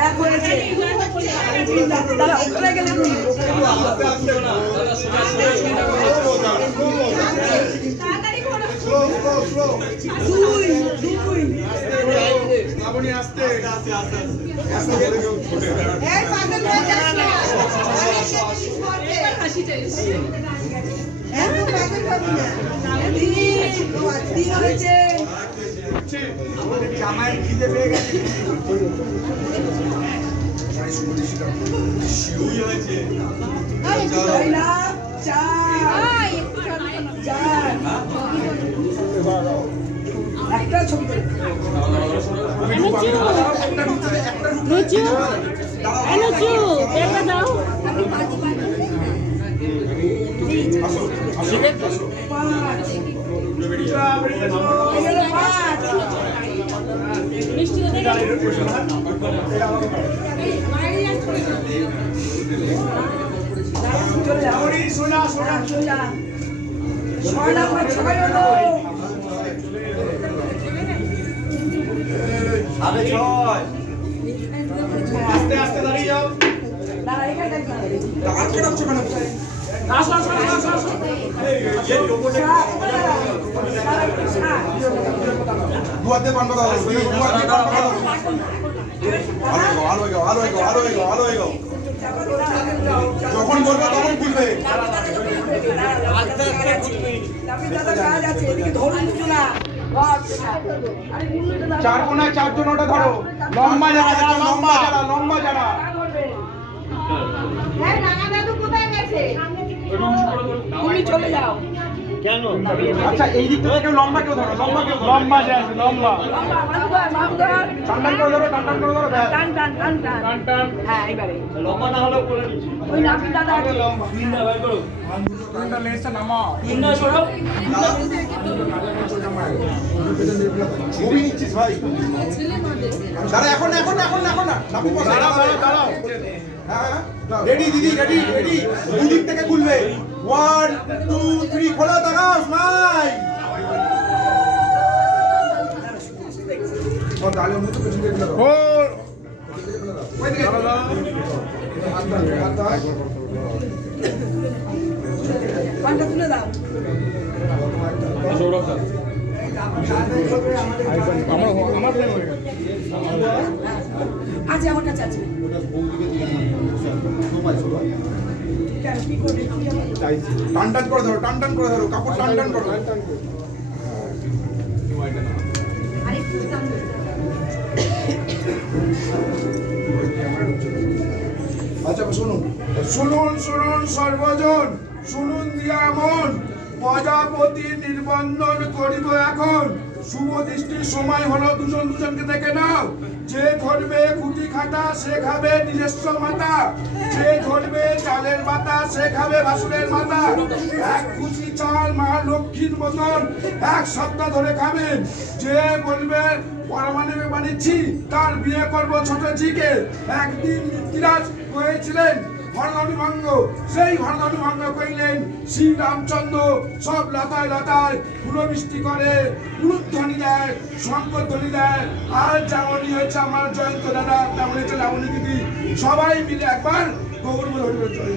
এক হয়েছে দাদা ওখানে গেলে জামাই খিদে পেয়ে গেছে একটা ছবি আস্তে আস্তে দাঁড়িয়ে যাও দুয়াতে পান কথা যখন বলবে তখন খুলবে চার কোনায় চারজন ওটা ধরো লম্বা যারা লম্বা যারা তুমি চলে যাও কেন আচ্ছা এই দিক থেকে কেউ লম্বা কেউ ধরো লম্বা যে আছে লম্বা টান করে ধরো টান হ্যাঁ এবারে লম্বা না হলেও করে নিচ্ছি ওই নাপি দাদা লম্বা তিনটা বের করো তিনটা লেসটা নামাও তিনটা সরো ছবি নিচ্ছিস ভাই দাঁড়া এখন না নাপি দাঁড়াও হ্যাঁ রেডি দিদি রেডি দুদিক থেকে খুলবে 1 2 3 খোলা দাঁড়াও স্মাইল ও ডালে মুখ পেছন দিয়ে দাও ওই দিকে হাত দাও পান্ডা তুলে দাও সৌরভ দা আমার প্ল্যান হয়ে গেল আছে আমার কাছে আছে টান করে ধরো কাপড় টান করো আচ্ছা শুনুন সর্বজন শুনুন দিয়া মন প্রজাপতি নির্বন্ধন করিব এখন শুভ দৃষ্টির সময় হলো দুজনকে দেখে নাও যে ধরবে কুটি খাটা সে খাবে নিজস্ব মাথা যে ধরবে চালের মাথা সে খাবে ভাসুরের মাথা এক খুশি চাল মা লক্ষ্মীর মতন এক সপ্তাহ ধরে খাবেন যে বলবে পরমাণবিক বানিয়েছি তার বিয়ে করবো ছোট ঝিকে একদিন মৃত্যুরাজ হয়েছিলেন হরধনুভঙ্গ সেই হরধনুভঙ্গ করিলেন শ্রীরামচন্দ্র সব লতায় ফুলবৃষ্টি করে উলুধ্বনি দেয় শঙ্করধ্বনি দেয় আর যেমনই হয়েছে আমার জয়ন্ত দাদা তেমন হচ্ছে লাবণী দিদি সবাই মিলে একবার গৌর বলে জয়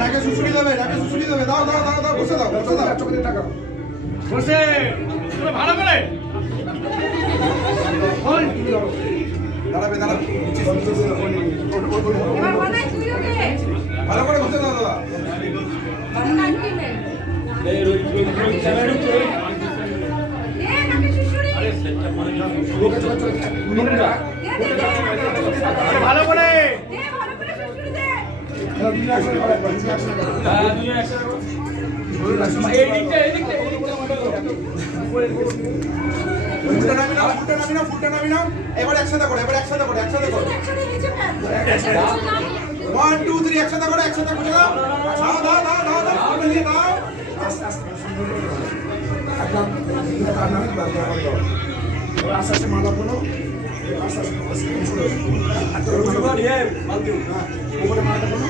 নাকে সুসুড়ি দেবে দাও বসে দাও চোখে টাকা বসে ভালো করে দাঁড়াবে ভালো করে বসে দাও দাদা ভালো করে দুজনে একসাথে করো একবার, দুজনে একসাথে করো। ফুলটা নামি নাও, ফুলটা নামি নাও, ফুলটা নামি নাও। এবার একসাথে করো, এবার একসাথে করো, একসাথে করো। 1 2 3 একসাথে করো, একসাথে বুঝে দাও। দাও দাও দাও দাও দাও, ফুলটা দিয়ে দাও। আস্তে আস্তে সুন্দর করে দাও। একদম কার নামে দাও দাও দাও। এবার আস্তে আস্তে মালা পরো। আস্তে আস্তে শুরু। আর তোর উপরে মালাটা পরো।